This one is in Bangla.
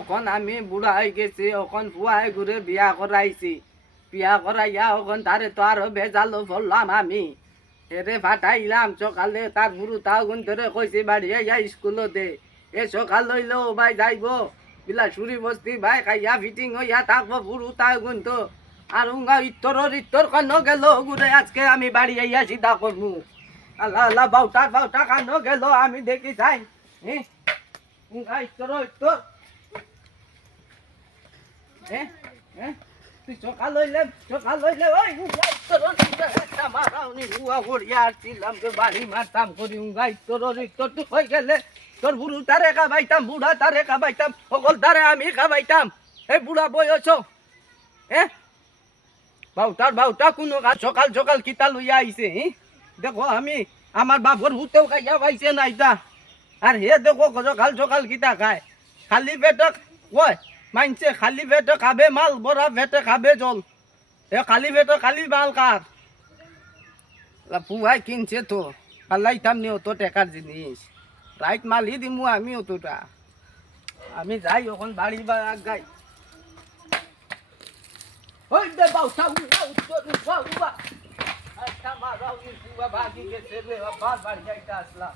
এখন আমি বুড়া হয়ে গেছি, এখন ফুয়াই ঘুরে বিয়া করাইছি। বিয়া করাইয়া এখন তারে তো আরো বেজালো বললাম আমি। এরে ফাটাইলাম সকালে, তার বুড়ো তাও গুন ধরে কইছি বাড়ি আইয়া স্কুলও দে। এ সকাল লইলো ভাই যাইব বিলা সুরি বস্তি ভাই খাইয়া ফিটিং হইয়া থাকবো বুড়ো তাও গুন তো। আর উঙ্গা ইত্তর কানো গেল ঘুরে আজকে আমি বাড়ি আইয়া সিধা করবো। আল্লাহ আল্লাহ বাউটা কানো গেল আমি দেখি চাই। উঙ্গা ইত্তর তুই সকাল হইলে ওই একটা মারাউনি হুয়া হরিয়া আসছিলাম তো বাড়ি মারতাম করি উঙ্গাই তোর তুই হয়ে গেলে তোর বুড়ো তারে খাবাইতাম, বুড়া তারে খাবাইতাম, সকল তারে আমি খাবাইতাম। এই বুড়া বয়স বাউটা কোনো সকাল সকাল কিতা লইয়া আইছে। দেখো আমি আমার বাপর হুতেও খাইয়া পাইছে না ইটা। আর হে দেখো সকাল কিতা খায়, খালি পেটে কয় মানছে খালি পেটে খাবে মাল, বড়া পেটে খাবে জল। এ খালি পেটে খালি মাল কার পুয়াই কিনছে তো পাল্লাইতাম নি অত টেকার জিনিস, রাইট মালই দিমু আমি অতটা। আমি যাই এখন বাড়ি বা গাই ওই দে বাউটা উঠা ভাগি গেছে রে, বাড়ি যাইতে আসলাম।